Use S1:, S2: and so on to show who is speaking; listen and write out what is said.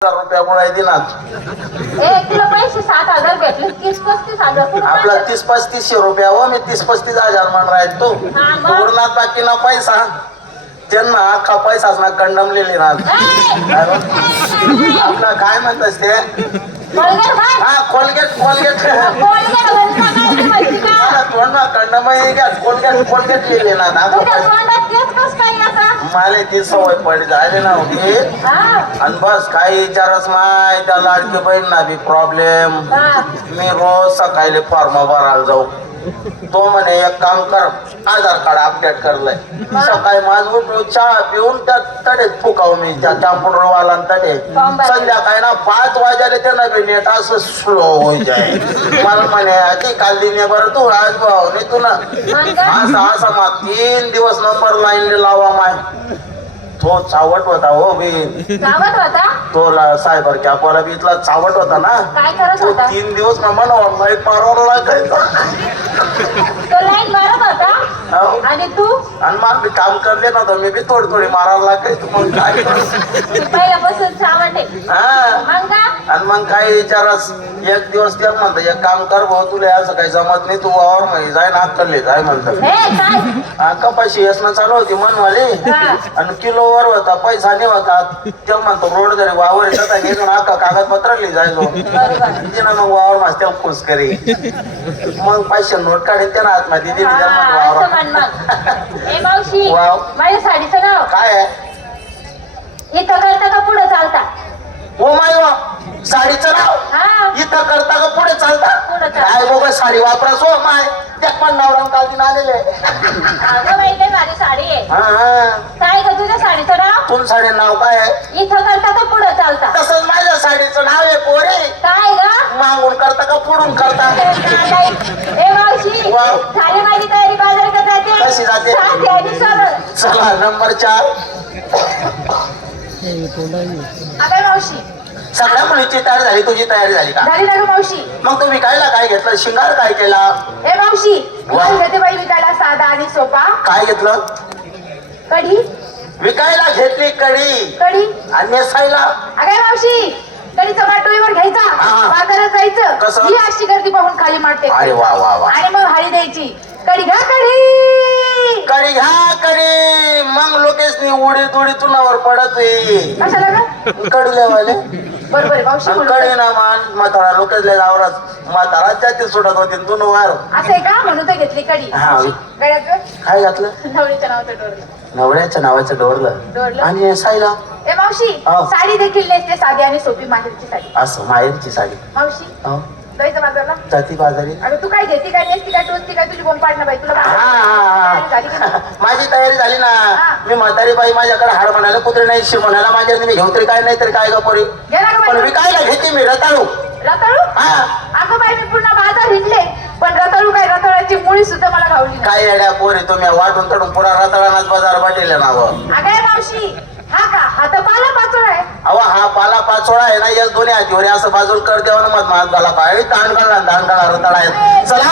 S1: हजार रुपयामुळे दिनात
S2: ए तुला पैसे सात हजार भेटले तीस पस्तीस हजार कुठं
S1: आपला? तीस पस्तीसशे रुपया हो मी तीस पस्तीस हजार मान राहत तो
S2: हा, मग?
S1: उरला बाकीना पैसा त्यांना अख्खा पैसाच ना कंडमलेले ना
S2: ए,
S1: आपला काय म्हणतात ते
S2: कोलगेट घाल.
S1: हा कोलगेट कोलगेट
S2: काय माहिती का?
S1: मला तोंड ना कंडम कोलगेट कोलगेट लिहिले ना ना
S2: तुझ्या तोंडात तेच कसं काय आता?
S1: मला ती सवय पड झाली ना होती. आणि बस काही विचारच माय त्या लाडकी बहीण ना बी प्रॉब्लेम. मी रोज सकाळी फॉर्म भरायला जाऊ. तो म्हणे एक काम कर आधार कार्ड अपडेट करलंय. सकाळी माझ उठलो चहा पिऊन त्या तडेत फुकाव मी त्या कॅम्प्युटर वाला तडे. संध्याकाळी ना पाच वाजायला त्यांना बी नेट असं स्लो होई जाय. मला म्हणे आधी काल दिने बरं तू आज भाऊ नाही तू ना? असा असा मग तीन दिवस नंबर लाईन लावा माय. तो चावट होता हो बी
S2: गावात होता?
S1: तो ला- सायबर कॅपवाला बी इथला चावट होता ना.
S2: काय करत
S1: तो
S2: होता?
S1: तीन दिवस ना मला ऑनलाईन मारवायला लागायचा.
S2: तो लाईन मारत होता?
S1: हो.
S2: आणि तू?
S1: आणि मग मी काम करले ना तर मी बी थोडी थोडी मारायला लागायचो. मग काय? करू?
S2: पहिल्यापासून सावटे
S1: हा.
S2: मग
S1: काय विचारस एक दिवस ते म्हणतो एक काम कर भाऊ तुला असं काही जमत नाही तू वावर म्हणजे जाय ना करले जाय म्हणतं
S2: हे
S1: कपाशी यसनं चालू होती मनवाली. आणि किलोवर होता पैसा नाही होता. ते म्हणतो रोड जरी वावर येतात आणि इथून अख्खा कागदपत्र लिहि जायलो. तिने मग वावर मास त्या खुश करी. मग पैसे नोट काढेल त्या आतमध्ये दिली वावर. वाव.
S2: माझ्या साडीचं नाव?
S1: काय आहे?
S2: इथं करता का पुढे चालता?
S1: हो माय वा साडीचं नाव.
S2: हा.
S1: इथं करता का पुढे चालता. काय बघ साडी वापरा सो माय. त्या पण नवरा काल दिन आलेले
S2: भारी साडी आहे.
S1: हा हा.
S2: काय का तुझ्या साडीचं नाव?
S1: तुम साडी नाव काय आहे?
S2: इथं करता का पुढे चालता?
S1: तसंच माझ्या साडीचं नाव आहे पोरे.
S2: काय ग?
S1: मागून करता का पुढून करता?
S2: ए मावशी. झाली माझी तयारी बाजार का जाते?
S1: कशी चला नंबर चार.
S2: अगं मावशी.
S1: सगळ्या मुलीची तयारी झाली तुझी तयारी झाली का?
S2: झाली ना ग मावशी.
S1: मग तू विकायला काय घेतलं? शिंगार काय केला?
S2: ए मावशी
S1: वा.
S2: घेते बाई विकायला साधा आणि सोपा.
S1: काय घेतलं?
S2: कढी.
S1: विकायला घेतली कडी
S2: कढी.
S1: आणि नेसायला.
S2: अगं मावशी कढीचा पाटोळीवर घ्यायचा.
S1: हा.
S2: बाजारात जायचं.
S1: कसं?
S2: ही अशी गर्दी पाहून खाली मारते
S1: अरे वा वा वा.
S2: आणि मग हाळी द्यायची. कढी घ्या कढी.
S1: कडी घ्या. मग लोकेशनी उडी तुडी तुनावर पडत
S2: कशाला ग
S1: कडी
S2: आहे, मावशी
S1: कडी. ना मान म्हातारा लोकेशले जावरात म्हातारा जाती सुटत होती दोन वार
S2: असं आहे का? म्हणून तर घेतली कढी
S1: हा.
S2: मावशी, गळ्यात ग?
S1: काय घातलं?
S2: नवरीच्या नावाचं डोरलं.
S1: नवऱ्याच्या नावाचं डोरलं.
S2: डोरलं?
S1: आणि नेसायला
S2: ए मावशी
S1: हो.
S2: साडी देखील नेसते साधी आणि सोपी माहेरची साडी.
S1: असं माहेरची साडी.
S2: मावशी
S1: हो.
S2: जायचं बाजारला
S1: जाती बाजारी.
S2: अगं तू काय घेते काय नेसती काय टोचती काय तुझी बोंब पाडणं बाई? तुला
S1: हा, हा,
S2: झाली की नाही?
S1: माझी तयारी झाली ना. मी म्हातारी बाई माझ्याकडे हाड म्हणाला कुत्रे नाही शिव म्हणाला माझ्या मी घेऊ तरी काय नाही तरी काय का पोरी.
S2: घे ना गं
S1: पण
S2: बाई.
S1: विकायला घेते मी? रताळू.
S2: रताळू?
S1: हा.
S2: अगं बाई मी पूर्ण बाजार हिंडले पण रताळू काय रताळ्याची मुळी सुद्धा मला घावली नाही.
S1: काय येड्या पोरी तुम्ही? वाटून तडून पुरा रताळानाच बाजार वाटेल ना.
S2: अगं ए मावशी हा का? पाला पाचोळा आहे.
S1: अहो हा पाला पाचोळा आहे ना या दोन्ही हातीवर आहे, असं बाजूला कर देवा ना मत महाग झाला पाय. दांड काढला दांड रताळा आहे. चला!